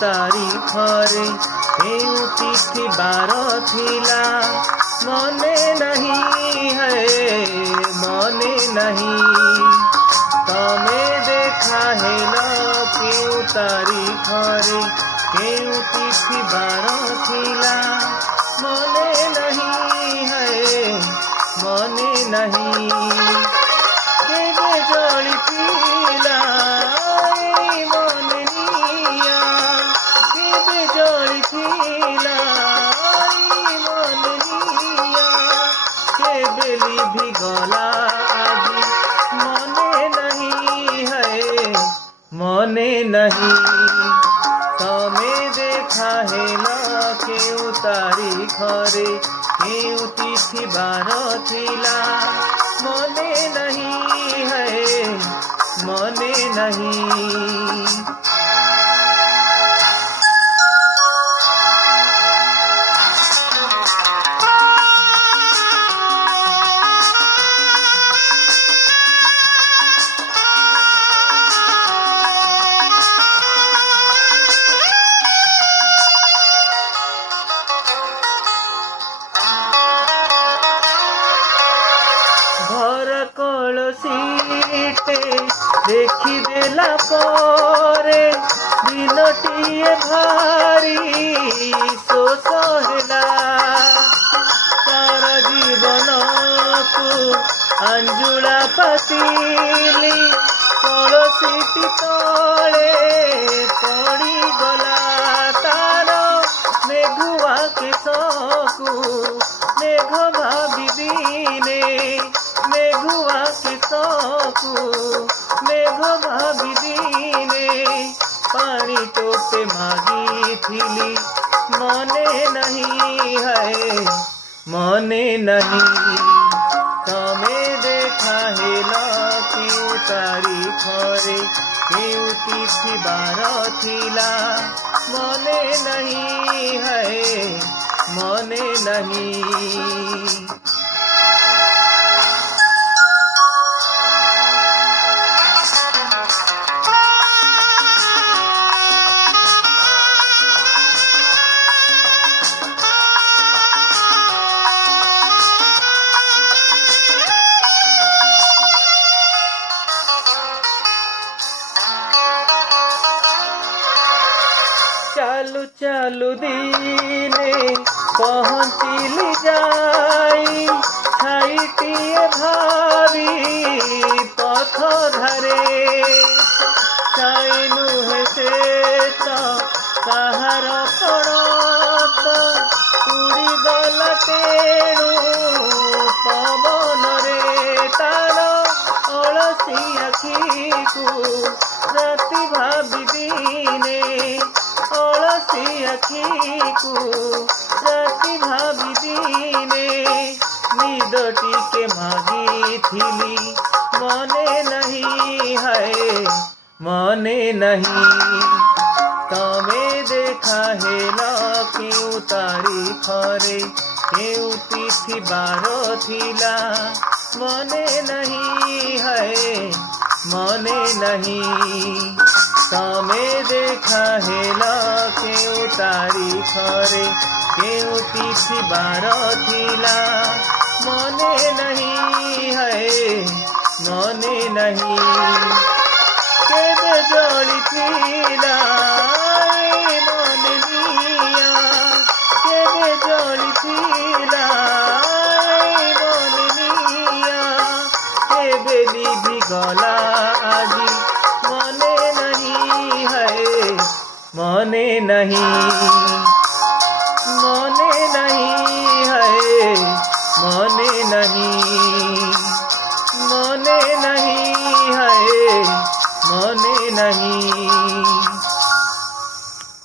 तारीखरे केउ तिथि बार थिला मने नहीं है मने नहीं तमे देखा हेल केउ तारीखरे केउ तिथि बार थिला मने नहीं है मने नहीं केबे जली थिला मननिया केबे जली थिला मननिया केबे लिभि गला आज मने नहीं है मने नहीं तमे देखा हेल केउ तारीखरे केउ तिथि बार थिला मने नहीं है मने नहीं कलसीटे देखी देला परे दिनटिए भारी शोष हेला सारा जीवन को अंजुला पातिली कलसीटी तले पड़ी गला तार मेघुआ के सकू मेघ भाभी दिने मेघुआ के सकू मेघ भाभी दिने पानी टोपे मागी थिली मने नहीं है मने नहीं तमे देखा हेल केउ तारीखरे केउ तिथि बार थिला मने नहीं है मने नहीं चालू चालू दीने पहुँचिली जाई छाईटिए भावी पथ धरे चाइनु हेसे तो कहार पड़त उड़ी गला तेणु पवन रे तार अलसी आखी को राति भाभी दिने अलसी आखी को राति भाभी दिने निद टिके मागी थिली मने नहीं है मने नहीं तमे देखा हेल केउ तारीखरे केउ तिथि बार थिला मने नहीं है मने नहीं तमे देखा हेल केउ तारीखरे केउ तिथि बार थिला मने नहीं है मने नहीं केबे जली थिला मननिया केबे जली थिला मननिया केबे लिभि गला आज मने नहीं है मने नहीं।